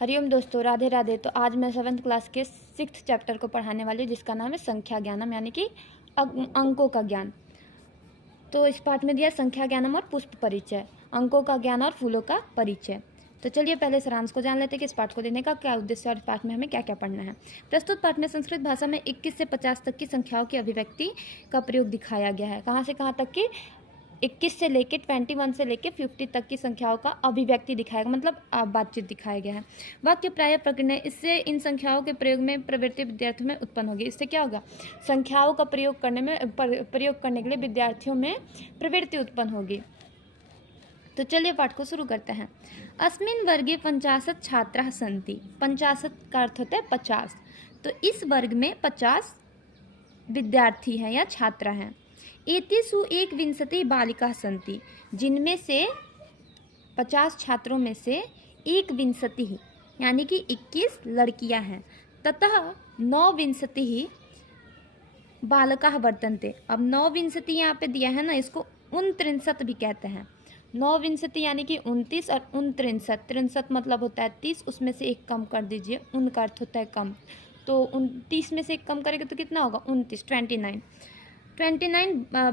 हरिओम दोस्तों, राधे राधे। तो आज मैं 7th क्लास के 6th चैप्टर को पढ़ाने वाली हूँ, जिसका नाम है संख्या ज्ञानम, यानी कि अंकों का ज्ञान। तो इस पाठ में दिया संख्या ज्ञानम और पुष्प परिचय, अंकों का ज्ञान और फूलों का परिचय। तो चलिए पहले सारांश को जान लेते हैं कि इस पाठ को देने का क्या उद्देश्य है और इस पाठ में हमें क्या क्या पढ़ना है। प्रस्तुत पाठ में संस्कृत भाषा में 21 से 50 तक की संख्याओं की अभिव्यक्ति का प्रयोग दिखाया गया है। कहाँ से कहाँ तक की? 21 से लेके 21 से लेके 50 तक की संख्याओं का अभिव्यक्ति दिखाएगा, मतलब बातचीत दिखाया गया है। वाक्य प्राय प्रकरण है, इससे इन संख्याओं के प्रयोग में प्रवृत्ति विद्यार्थियों में उत्पन्न होगी। इससे क्या होगा? संख्याओं का प्रयोग करने के लिए विद्यार्थियों में प्रवृत्ति उत्पन्न होगी। तो चलिए पाठ को शुरू करते हैं। अस्मिन् वर्गे 50 छात्राः सन्ति। 50 का अर्थ होता है 50। तो इस वर्ग में 50 विद्यार्थी हैं या छात्रा हैं। एतेषु 21 बालिकाः सन्ति, जिनमें से 50 छात्रों में से 21 यानी कि 21 लड़कियां हैं। ततः 29 बालकाः वर्तन्ते। अब 29 यहाँ पे दिया है ना, इसको 29 भी कहते हैं। 29 यानी कि 29 और 29, 63 मतलब होता है 30, उसमें से एक कम कर दीजिए, उनका अर्थ होता है कम। तो 29 में से एक कम करेंगे तो कितना होगा? 29, 29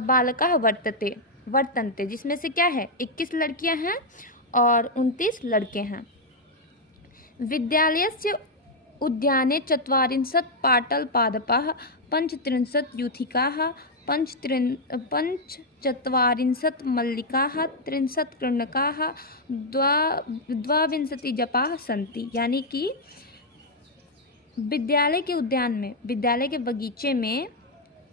बालकाः वर्तन्ते, जिसमें से क्या है? 21 लड़कियां हैं और 29 लड़के हैं। विद्यालयस्य उद्याने 40 पाटलपादपाः, 35 यूथिकाः, 45 मल्लिकाः, 30 कृण्णकाः, 22 जपाः सन्ति। यानी कि विद्यालय के उद्यान में, विद्यालय के बगीचे में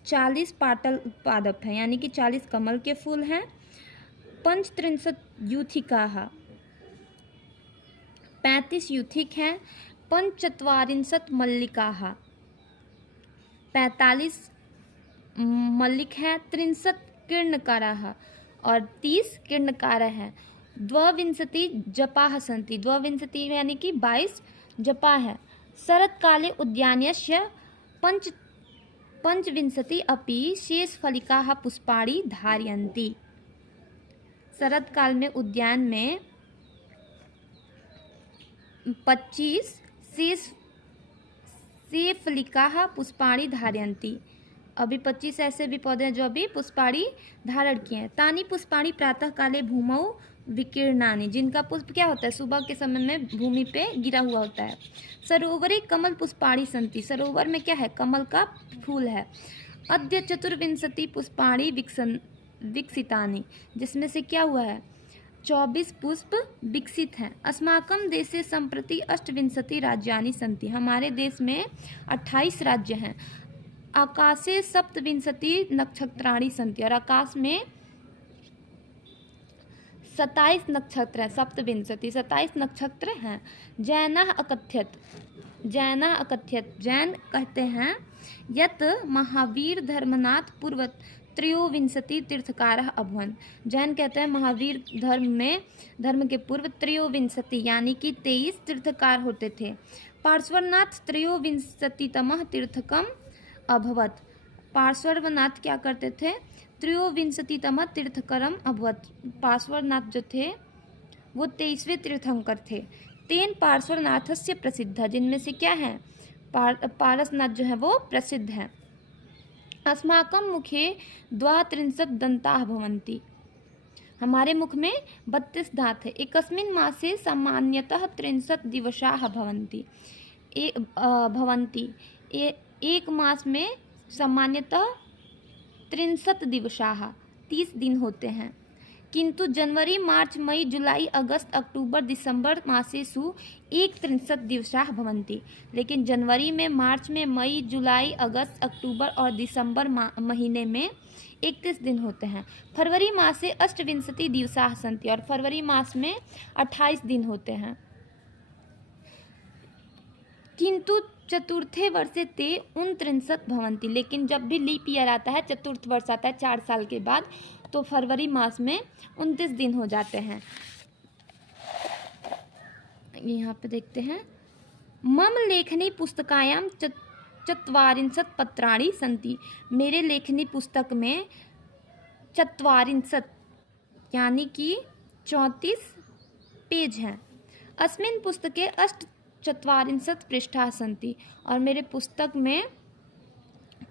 40 पाटल पादप हैं, यानी कि 40 कमल के फूल हैं। 35 यूथिकाः, 35 यूथिक हैं। 45 मल्लिकाः, 45 मल्लिक हैं। 30 किर्णकाराः और 30 किर्णकार हैं। 22 जपाः सन्ति, 22 यानी कि 22 जपा है। शरत्काले उद्यानस्य 25 अपि शेषफलिकाः पुष्पाणि धारयन्ति। शरत्काल में उद्यान में 25 शेषफलिकाः पुष्पाणि धारयन्ति। अभी 25 ऐसे भी पौधे हैं जो अभी पुष्पाणि धारण किए हैं। तानि पुष्पाणि प्रातः काले भूमौ विकीर्णानि, जिनका पुष्प क्या होता है? सुबह के समय में भूमि पे गिरा हुआ होता है। सरोवरे कमल पुष्पाणि सन्ति, सरोवर में क्या है? कमल का फूल है। अद्य 24 पुष्पाणि विकसितानि, जिसमें से क्या हुआ है? 24 पुष्प विकसित हैं। अस्माकं देशे सम्प्रति 28 राज्यानि सन्ति, हमारे देश में 28 राज्य हैं। आकाशे 27 नक्षत्राणि सन्ति, और आकाश में 27 नक्षत्र हैं। 27 नक्षत्र हैं। जैनः अकथयत्, जैन कहते हैं यत् महावीर धर्मनाथ पूर्व 23 तीर्थकारः अभवन्। जैन कहते हैं महावीर धर्म के पूर्व 23 यानी कि 23 तीर्थकार होते थे। पार्श्वनाथ 23तमः तीर्थकम अभवत्। पार्श्वनाथ क्या करते थे? 23तम तीर्थकरम अभवत्। पार्श्वनाथ जो थे वो 23वें तीर्थंकर थे। तेन पार्श्वनाथस्य प्रसिद्ध, जिनमें से क्या है? पारसनाथ जो है वो प्रसिद्ध है। अस्माकं मुखे 32 दंताः भवन्ति, हमारे मुख में 32 दांत है। एकस्मिन् मासे सामान्यतः 30 दिवसाः भवन्ति। एक मास में सामान्यतः 30 दिवसाः 30 दिन होते हैं। किंतु जनवरी मार्च मई जुलाई अगस्त अक्टूबर दिसंबर मासेषु 31 दिवसाः भवन्ति, लेकिन जनवरी में, मार्च में, मई जुलाई अगस्त अक्टूबर और दिसंबर महीने में 31 दिन होते हैं। फरवरी मासे 28 दिवसाः सन्ति, और फरवरी मास में 28 दिन होते हैं। किंतु चतुर्थे वर्षे ते 29 भवन्ति, लेकिन जब भी लीप ईयर आता है, चतुर्थ वर्ष आता है 4 साल के बाद, तो फरवरी मास में 29 दिन हो जाते हैं। यहाँ पे देखते हैं। मम लेखनी पुस्तकायां 44 पत्राणि सन्ति, मेरे लेखनी पुस्तक में 44 यानी कि 34 पेज हैं। अस्मिन् पुस्तके षट्चत्वारिंशत् पृष्ठाः सन्ति और मेरे पुस्तक में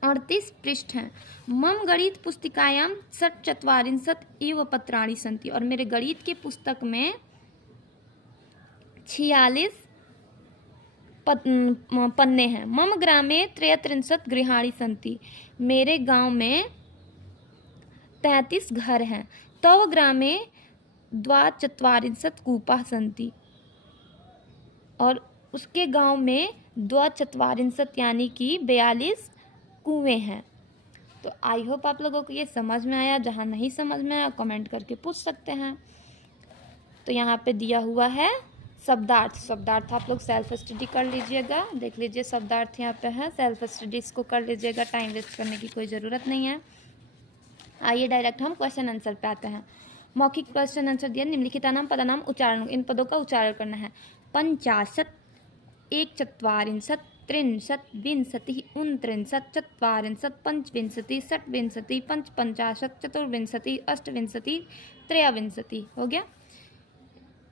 38 पृष्ठ हैं। मम गणित पुस्तिकायां षट्चत्वारिंशत् एव पत्राणि सन्ति और मेरे गणित के पुस्तक में 46 पन्ने हैं। मम ग्रामे 33 गृहाणि सन्ति, मेरे गांव में 33 घर हैं। तव ग्रामे 42 कूपाः सन्ति और उसके गांव में 42 यानी कि 42 कुएं हैं। तो आई होप आप लोगों को ये समझ में आया। जहाँ नहीं समझ में आया कमेंट करके पूछ सकते हैं। तो यहाँ पे दिया हुआ है शब्दार्थ। शब्दार्थ आप लोग सेल्फ स्टडी कर लीजिएगा, देख लीजिए शब्दार्थ यहाँ पे है, सेल्फ स्टडी इसको कर लीजिएगा, टाइम वेस्ट करने की कोई ज़रूरत नहीं है। आइए डायरेक्ट हम क्वेश्चन आंसर पे आते हैं। मौखिक क्वेश्चन आंसर दिया, निम्नलिखितानां पदानां उच्चारण, इन पदों का उच्चारण करना है। 50 एकचत्वारिंशत् त्रिंशत् विंशतिः 29 चत्वारिंशत् पंचविंशतिः षट्विंशतिः पंचपंचाशत् चतुर्विंशतिः अष्टविंशतिः त्रयाविंशतिः। हो गया।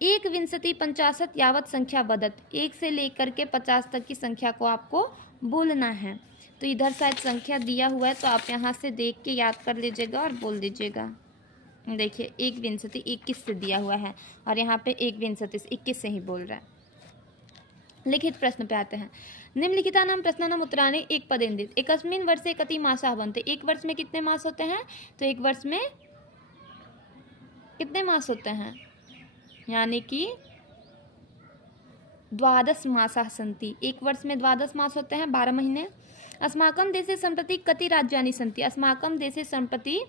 1 50 यावत संख्या वदत, 1 से लेकर के 50 तक की संख्या को आपको बोलना है। तो इधर शायद संख्या दिया हुआ है तो आप यहाँ से देख के याद कर लीजिएगा और बोल दीजिएगा। देखिए 1 विंशति 21 से दिया हुआ है और यहाँ पे 1 विंशति 21 से ही बोल रहा है। लिखित प्रश्न पे आते हैं। निम्नलिखितानां प्रश्नानां उत्तराणि एक पदेन्दित। एकस्मिन् वर्षे कति मासाः भवन्ति। एक वर्ष में कितने मास होते हैं? तो एक वर्ष में कितने मास होते हैं? यानी कि 12 मासाः सन्ति। एक वर्ष में 12 मास होते हैं, 12 महीने। अस्माकं देशे सम्प्रति कति राज्यानि सन्ति। अस्माकं देशे सम्प्रति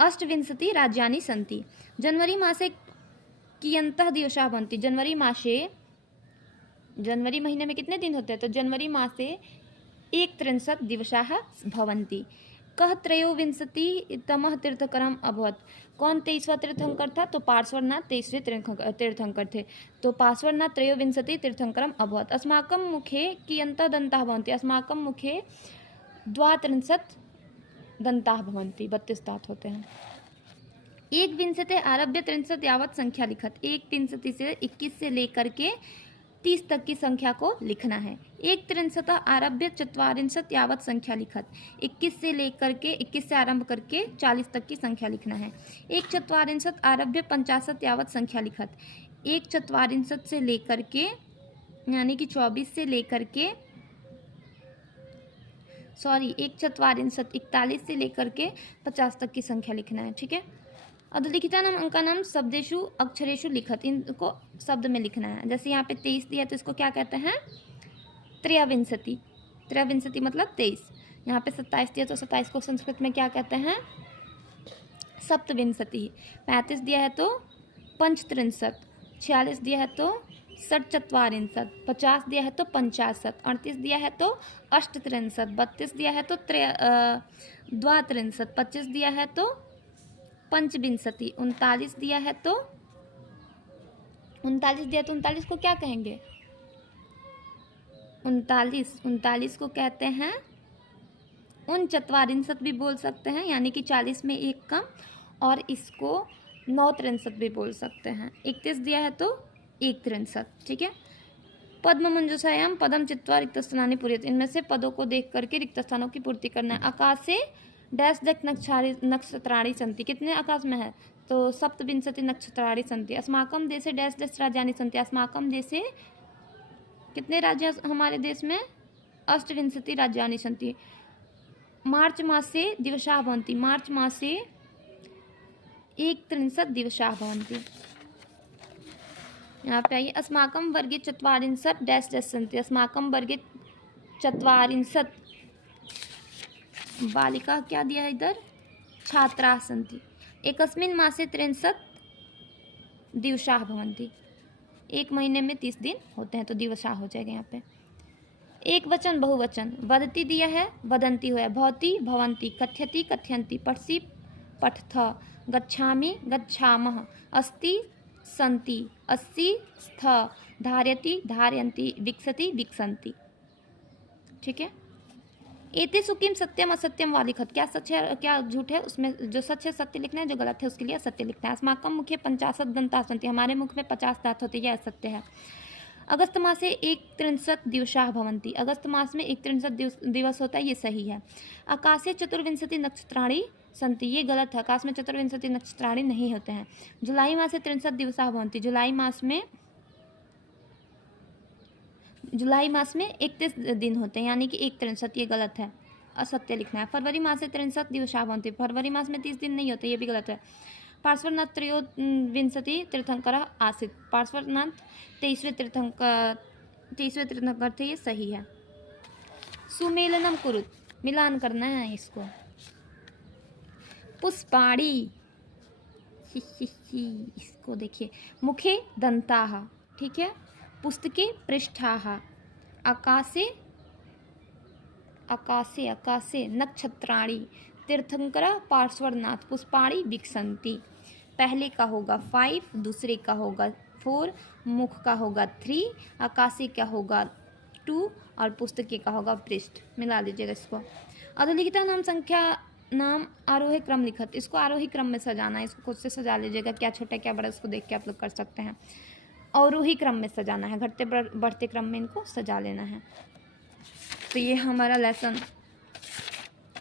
28 राज्यानि सन्ति। जनवरी मासे कियन्तः दिवसाः भवन्ति। जनवरी महीने में कितने दिन होते हैं? तो जनवरी मासे 31 दिवसाः भवन्ति। कः 23तमः तीर्थंकरम् अभवत्। कौन 23वां तीर्थंकर था? तो पार्श्वनाथ 23वें तीर्थंकर थे। तो पार्श्वनाथ 23 तीर्थंकरम् अभवत्। अस्माकं मुखे कियन्तः दन्ताः भवन्ति। अस्माकं मुखे 32 दन्ताः भवन्ति। 32 दांत होते हैं। 1 आरभ्य 30 यावत संख्या लिखत। 1 से 21 से लेकर के 30 तक की संख्या को लिखना है। 1 आरभ्य 44 यावत संख्या लिखत। 21 से लेकर के 21 से आरंभ करके 40 तक की संख्या लिखना है। 1 आरभ्य 50 यावत संख्या लिखत। 1 से लेकर के यानी कि 24 से लेकर के 41 से लेकर के 50 तक की संख्या लिखना है। ठीक है। अधोलिखितानां अंकानां शब्देषु अक्षरेषु लिखत। इनको शब्द में लिखना है। जैसे यहाँ पे 23 दिया तो इसको क्या कहते हैं? त्रयाविंशति। त्रयाविंशति मतलब 23। यहाँ पे 27 दिया तो 27 को संस्कृत में क्या कहते हैं? सप्तविंशति। 35 दिया है तो पंचत्रिंशत्। 46 दिया है तो षट्चत्वारिंशत्। 50 दिया है तो 50। 38 दिया है तो अष्टत्रिंशत्। 32 दिया है तो द्वात्रिंशत्। 25 दिया है तो पंचविंशति। 39 दिया है तो 39 को क्या कहेंगे? 39 को कहते हैं 39 भी बोल सकते हैं, यानी कि 40 में एक कम, और इसको 39 भी बोल सकते हैं। 31 दिया है तो 1 ठीक है। पद्म मंजूषायाम पदम चित्वा रिक्त स्थानानि पूरयतु। इनमें से पदों को देख करके रिक्त स्थानों की पूर्ति करना है। आकाशे डैश डैश नक्षत्राणि सन्ति। कितने आकाश में है? तो सप्तविंशति नक्षत्राणि सन्ति। अस्माकं देशे डैश डैश राज्यानि सन्ति। अस्माकं देशे कितने राज्य हमारे देश में? अष्टविंशति राज्यानि सन्ति। मार्च मासे दिवसाः भवन्ति। मार्च मासे 31 दिवसाः भवन्ति। यहाँ पे आइए। अस्माकं वर्गे 44 डैश डैश सन्ति। अस्माकं वर्गे 44 बालिका क्या दिया है इधर? छात्राः सन्ति। एकस्मिन् मासे 63 दिवसाः भवन्ति। एक महीने में 30 दिन होते हैं तो दिवसा हो जाएगा यहाँ पे। एक वचन बहुवचन। वदति दिया है, वदंती हुआ है। भवति भवन्ति। कथ्यति कथ्यन्ति। पठसि पठथ। गच्छामि गच्छामः। अस्ति सन्ति। अस्ति स्थ। धार्यति धारयन्ति। विकसति विकसन्ति। ठीक है। एते सुकिम सत्यम असत्यम वाली खत, क्या सच है क्या झूठ है, उसमें जो सच है सत्य लिखना है, जो गलत है उसके लिए असत्य लिखना है। अस्माकं मुखे 50 दंता सन्ति, हमारे मुख में 50 दांत होते, यह असत्य है। अगस्त मासे 31 दिवसाः भवन्ति, अगस्त मास में 31 दिवस होता है, ये सही है। आकाशे 24 नक्षत्राणि सन्ति, ये गलत है, आकाश में 24 नक्षत्राणि नहीं होते हैं। जुलाई मासे 63 दिवसाः भवन्ति, जुलाई मास में 31 दिन होते हैं, यानी कि 1 ये गलत है, असत्य लिखना है। फरवरी मासे 63 दिवसाः भवन्ति, फरवरी मास में 30 दिन नहीं होते, ये भी गलत है। पार्श्वनाथ 23 तीर्थंकरः आसीत्, पार्श्वनाथ 23वें तीर्थंकर थे, ये सही है। सुमेलनम कुरुत, मिलान करना है इसको। पुष्पाणि इसको देखिए, मुखे दंताः, ठीक है। पुस्तके पृष्ठाः, आकाशे नक्षत्राणि, तीर्थंकर पार्श्वनाथ, पुष्पाणि विकसन्ति। पहले का होगा 5, दूसरे का होगा 4, मुख का होगा 3, आकाशी का होगा 2 और पुस्तके का होगा पृष्ठ। मिला लीजिएगा इसको। अधोलिखिता नाम संख्या नाम आरोही क्रम लिखत, इसको आरोही क्रम में सजाना है, इसको खुद से सजा लीजिएगा, क्या छोटा क्या बड़ा इसको देख के आप लोग कर सकते हैं। आरोही क्रम में सजाना है, घटते बढ़ते क्रम में इनको सजा लेना है। तो ये हमारा लेसन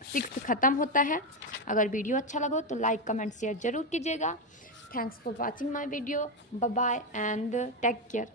6 ख़त्म होता है। अगर वीडियो अच्छा लगा तो लाइक कमेंट शेयर ज़रूर कीजिएगा। Thanks for watching my video, bye bye and take care.